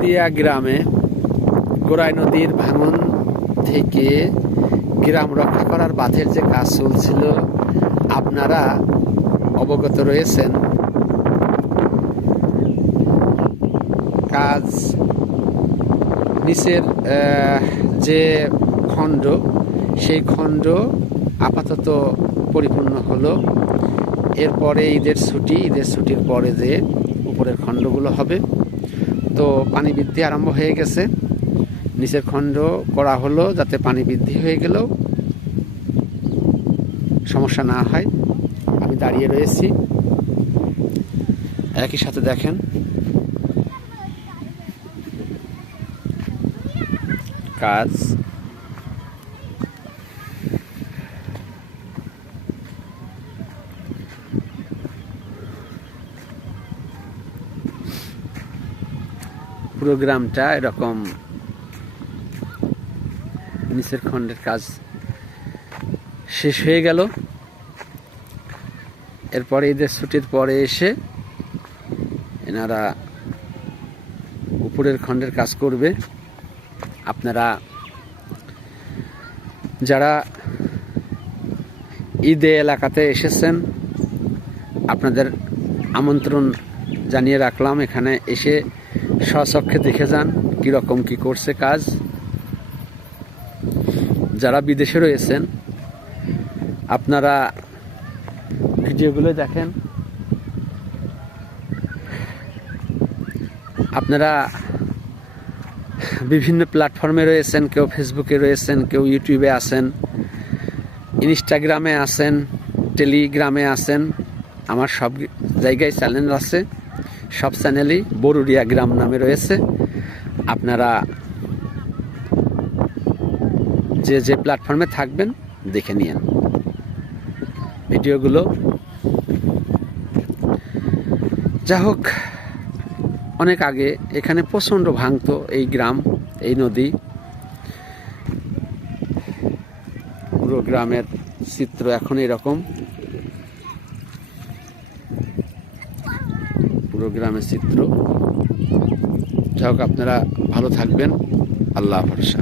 বরুড়িয়া গ্রামে গোড়াই নদীর ভাঙন থেকে গ্রাম রক্ষা করার বাঁধের যে কাজ চলছিল আপনারা অবগত রয়েছেন। কাজ নিচের যে খণ্ড সেই খণ্ড আপাতত পরিপূর্ণ হলো। এরপরে ঈদের ছুটির পরে যে উপরের খণ্ডগুলো হবে। তো পানি বৃদ্ধি আরম্ভ হয়ে গেছে, নিচের খণ্ড করা হলো যাতে পানি বৃদ্ধি হয়ে গেলেও সমস্যা না হয়। আমি দাঁড়িয়ে রয়েছি, একই সাথে দেখেন কাজ। পুরো গ্রামটা এরকম নিচের খণ্ডের কাজ শেষ হয়ে গেল। এরপরে ঈদের ছুটির পরে এসে এনারা উপরের খণ্ডের কাজ করবে। আপনারা যারা ঈদে এলাকাতে এসেছেন আপনাদের আমন্ত্রণ জানিয়ে রাখলাম, এখানে এসে স্বচক্ষে দেখে যান কীরকম কি করছে কাজ। যারা বিদেশে রয়েছেন আপনারা ভিডিওগুলো দেখেন। আপনারা বিভিন্ন প্ল্যাটফর্মে রয়েছেন, কেউ ফেসবুকে রয়েছেন, কেউ ইউটিউবে আছেন, ইনস্টাগ্রামে আছেন, টেলিগ্রামে আছেন। আমার সব জায়গায় চ্যানেল আছে, সব চ্যানেলই বরুড়িয়া গ্রাম নামে রয়েছে। আপনারা যে যে প্ল্যাটফর্মে থাকবেন দেখে নিন ভিডিওগুলো। যা হোক, অনেক আগে এখানে প্রচণ্ড ভাঙতো এই গ্রাম, এই নদী। পুরো গ্রামের চিত্র এখন এরকম, পুরো গ্রামের চিত্র। যা হোক, আপনারা ভালো থাকবেন। আল্লাহ ভরসা।